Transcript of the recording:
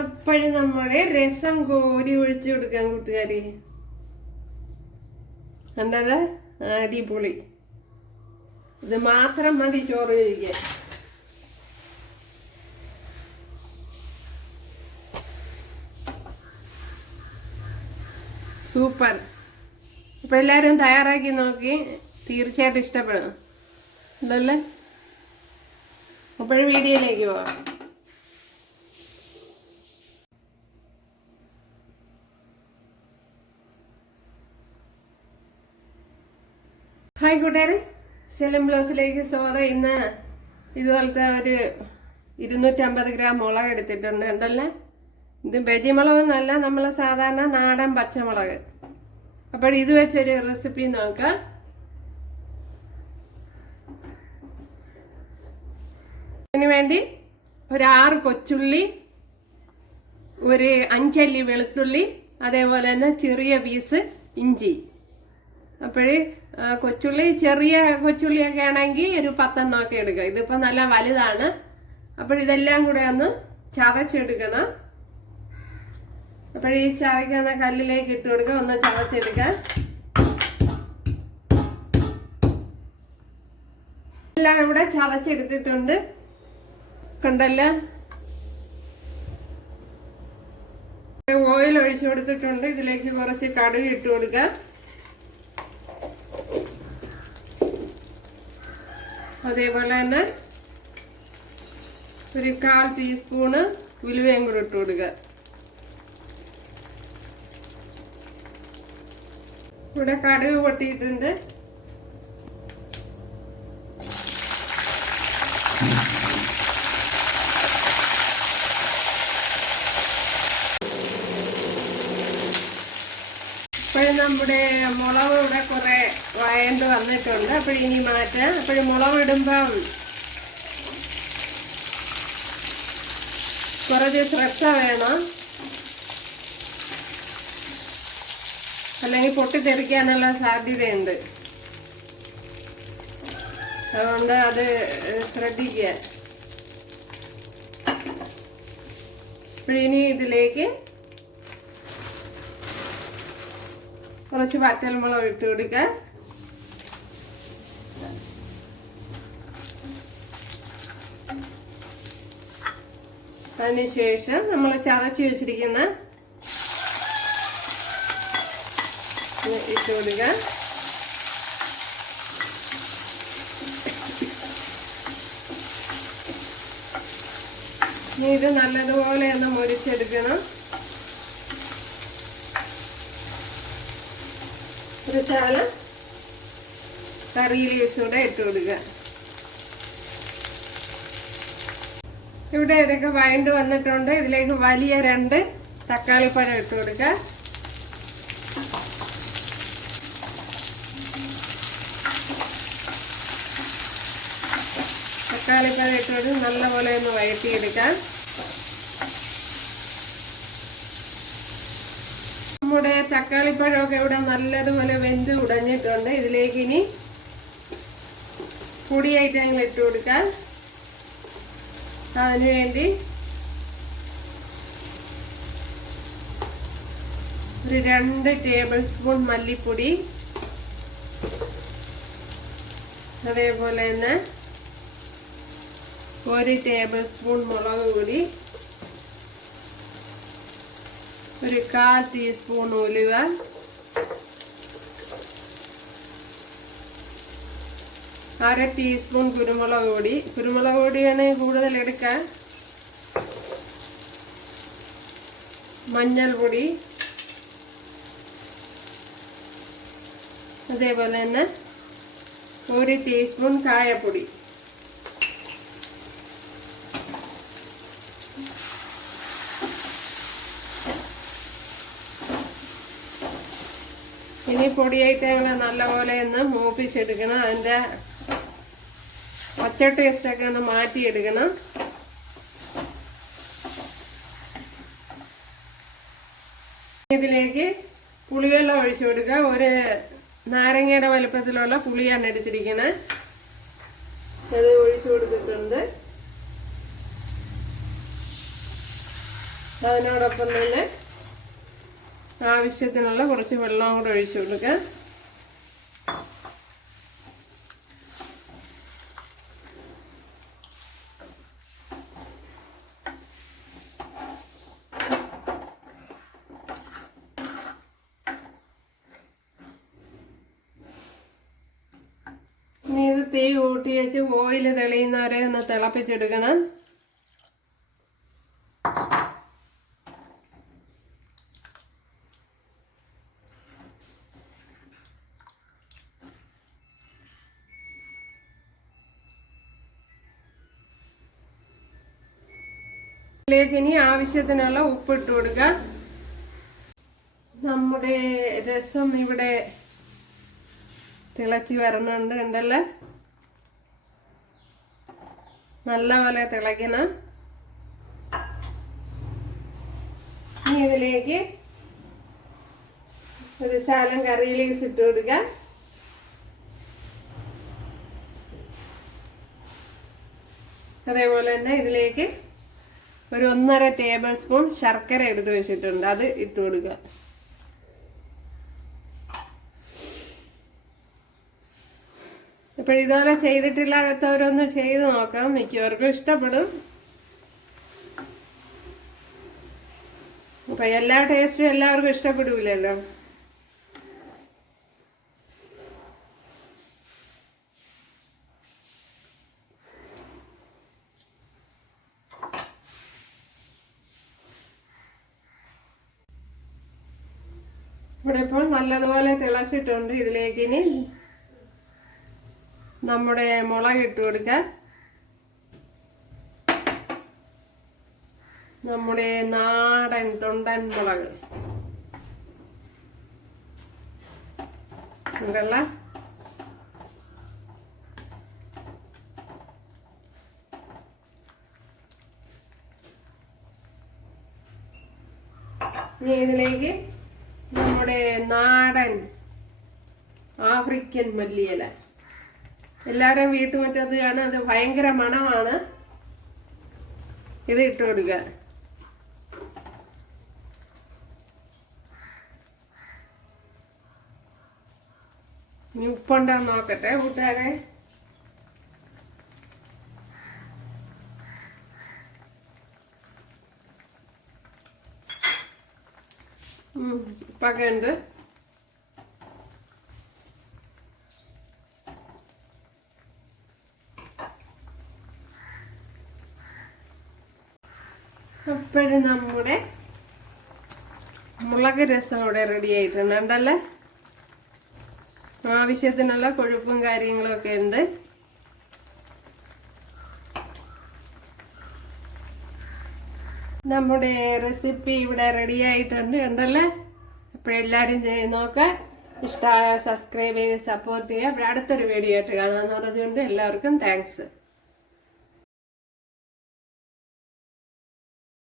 അപ്പോഴും നമ്മുടെ രസം കോരി ഒഴിച്ചു കൊടുക്കാൻ കൂട്ടുകാരി. കണ്ടത് അടിപൊളി. ഇത് മാത്രം മതി ചോറ് കഴിക്കാൻ. സൂപ്പർ. അപ്പൊ എല്ലാരും തയ്യാറാക്കി നോക്കി തീർച്ചയായിട്ടും ഇഷ്ടപ്പെടും അല്ലല്ലേ. അപ്പോഴും വീഡിയോയിലേക്ക് പോവാം. ഹായ് കൂട്ടുകാരെ, സെലം ബ്ലൗസിലേക്ക് സ്വാഗതം. ഇന്ന് ഇതുപോലത്തെ ഒരു 250 ഗ്രാം മുളക് എടുത്തിട്ടുണ്ട്. ഉണ്ടല്ലേ, ഇത് ബജി മുളകൊന്നല്ല, നമ്മൾ സാധാരണ നാടൻ പച്ചമുളക്. അപ്പോൾ ഇത് വെച്ചൊരു റെസിപ്പി നോക്കാം. അതിന് വേണ്ടി ഒരു 6 കൊച്ചുള്ളി, ഒരു 5 അല്ലി വെളുത്തുള്ളി, അതേപോലെ തന്നെ ചെറിയ പീസ് ഇഞ്ചി. അപ്പോഴേ കൊച്ചുള്ളി, ചെറിയ കൊച്ചുള്ളിയൊക്കെ ആണെങ്കിൽ ഒരു 10 എണ്ണമൊക്കെ എടുക്കുക. ഇതിപ്പോൾ നല്ല വലുതാണ്. അപ്പോഴിതെല്ലാം കൂടെ ഒന്ന് ചതച്ചെടുക്കണം. അപ്പോഴീ ചതയ്ക്കുന്ന കല്ലിലേക്ക് ഇട്ട് കൊടുക്കുക, ഒന്ന് ചതച്ചെടുക്കാം. എല്ലാം ഇവിടെ ചതച്ചെടുത്തിട്ടുണ്ട്, കണ്ടല്ലോ. ഓയിൽ ഒഴിച്ചു കൊടുത്തിട്ടുണ്ട്. ഇതിലേക്ക് കുറച്ച് കടുക് ഇട്ട് കൊടുക്കുക. അതേപോലെ തന്നെ ഒരു 1/4 ടീസ്പൂണ് ഉലുവയും കൂടെ ഇട്ട് കൊടുക്കുക. ഇവിടെ കടുക് പൊട്ടിയിട്ടുണ്ട്. അപ്പോഴും നമ്മുടെ മുളക് ഇവിടെ കുറെ വയണ്ട് വന്നിട്ടുണ്ട്. അപ്പോഴിനി മാറ്റാം. അപ്പോഴും മുളക് ഇടുമ്പം കുറച്ച് ശ്രദ്ധ വേണം, അല്ലെങ്കിൽ പൊട്ടിത്തെറിക്കാനുള്ള സാധ്യതയുണ്ട്. അതുകൊണ്ട് അത് ശ്രദ്ധിക്കുക. അപ്പോഴിനി ഇതിലേക്ക് കുറച്ച് വറ്റൽമുളക് ഇട്ട് കൊടുക്കുക. അതിനുശേഷം നമ്മൾ ചതച്ച് വെച്ചിരിക്കുന്ന ഇട്ട് കൊടുക്കുക. ഇനി ഇത് നല്ലതുപോലെ ഒന്ന് മൊരിച്ചെടുക്കണം. ഒരു ശകലം കറി ലീവ്സ് കൂടെ ഇട്ട് കൊടുക്കുക. ഇവിടെ ഇതൊക്കെ വഴണ്ട് വന്നിട്ടുണ്ട്. ഇതിലേക്ക് വലിയ 2 തക്കാളിപ്പഴം ഇട്ട് കൊടുക്കുക. തക്കാളിപ്പഴം ഇട്ട് കൊടുത്ത് നല്ലപോലെ ഒന്ന് വഴറ്റിയെടുക്കാം. നമ്മുടെ തക്കാളിപ്പഴമൊക്കെ ഇവിടെ നല്ലതുപോലെ വെന്ത് ഉടഞ്ഞിട്ടുണ്ട്. ഇതിലേക്ക് ഇനി പൊടി ഐറ്റങ്ങൾ ഇട്ട് കൊടുക്കാം. അതിനുവേണ്ടി ഒരു 2 ടേബിൾ സ്പൂൺ മല്ലിപ്പൊടി, അതേപോലെ തന്നെ 1 ടേബിൾ സ്പൂൺ മുളക് പൊടി, ഒരു 1/4 ടീസ്പൂൺ ഉലുവ, അര ടീസ്പൂൺ കുരുമുളക് പൊടി. കുരുമുളക് പൊടിയാണ് കൂടുതൽ എടുക്കാൻ. മഞ്ഞൾപ്പൊടി, അതേപോലെ തന്നെ 1 ടീസ്പൂൺ കായപ്പൊടി. ഇനി പൊടിയായിട്ട് ഞങ്ങൾ നല്ലപോലെ ഒന്ന് മൂപ്പിച്ചെടുക്കണം. അതിൻ്റെ പച്ച ടേസ്റ്റൊക്കെ ഒന്ന് മാറ്റിയെടുക്കണം. ഇതിലേക്ക് പുളിവെള്ളം ഒഴിച്ചു കൊടുക്കുക. ഒരു നാരങ്ങയുടെ വലുപ്പത്തിലുള്ള പുളിയാണ് എടുത്തിരിക്കുന്നത്. അത് ഒഴിച്ചു കൊടുത്തിട്ടുണ്ട്. അതിനോടൊപ്പം തന്നെ ആവശ്യത്തിനുള്ള കുറച്ച് വെള്ളം കൂടെ ഒഴിച്ചു കൊടുക്കാം. ഇനി ഇത് തീ കൂട്ടി വെച്ച് ഓയിൽ തെളിയുന്നവരെ ഒന്ന് തിളപ്പിച്ചെടുക്കണം. ഇതിലേക്ക് ഇനി ആവശ്യത്തിനുള്ള ഉപ്പിട്ട് കൊടുക്കുക. നമ്മുടെ രസം ഇവിടെ തിളച്ച് വരണുണ്ട്. ഉണ്ടല്ലോ, നല്ലപോലെ തിളയ്ക്കണം. ഇനി ഇതിലേക്ക് ഒരു ശകലം കറി ലീവ്സ് ഇട്ട് കൊടുക്കുക. അതേപോലെ തന്നെ ഇതിലേക്ക് ഒരു 1.5 ടേബിൾ സ്പൂൺ ശർക്കര എടുത്ത് വെച്ചിട്ടുണ്ട്, അത് ഇട്ട് കൊടുക്കുക. ഇപ്പോൾ ഇതുപോലെ ചെയ്തിട്ടില്ലാത്തവരൊന്ന് ചെയ്ത് നോക്കാം, മിക്കവർക്കും ഇഷ്ടപ്പെടും. അപ്പൊ എല്ലാ ടേസ്റ്റും എല്ലാവർക്കും ഇഷ്ടപ്പെടില്ലല്ലോ. ഇവിടെ ഇപ്പോൾ നല്ലതുപോലെ തിളച്ചിട്ടുണ്ട്. ഇതിലേക്ക് ഇനി നമ്മുടെ മുളക് ഇട്ട് കൊടുക്കുക. നമ്മുടെ നാടൻ തൊണ്ടൻ മുളക് ഉണ്ടല്ല. ഇനി ഇതിലേക്ക് നമ്മുടെ നാടൻ ആഫ്രിക്കൻ മല്ലിയില, എല്ലാവരും വീട്ടുമുറ്റത്ത് കാണാൻ, അത് ഭയങ്കര മണമാണ്. ഇത് ഇട്ട് കൊടുക്കുക. ഇനി ഉപ്പുണ്ടാന്ന് നോക്കട്ടെ കൂട്ടുകാരെ. ഉപ്പൊക്കെ ഉണ്ട്. അപ്പോഴും നമ്മുടെ മുളക് രസം ഇവിടെ റെഡി ആയിട്ടുണ്ട്. ഉണ്ടല്ലേ, ആവശ്യത്തിനുള്ള കൊഴുപ്പും കാര്യങ്ങളും ഒക്കെ ഉണ്ട്. നമ്മുടെ റെസിപ്പി ഇവിടെ റെഡി ആയിട്ടുണ്ട്. ഉണ്ടല്ലേ, അപ്പോഴെല്ലാവരും ചെയ്ത് നോക്കാം. ഇഷ്ടമായ സബ്സ്ക്രൈബ് ചെയ്ത് സപ്പോർട്ട് ചെയ്യുക. അപ്പോൾ അടുത്തൊരു വീഡിയോ ആയിട്ട് കാണാമെന്ന് പറഞ്ഞതുകൊണ്ട് എല്ലാവർക്കും താങ്ക്സ്.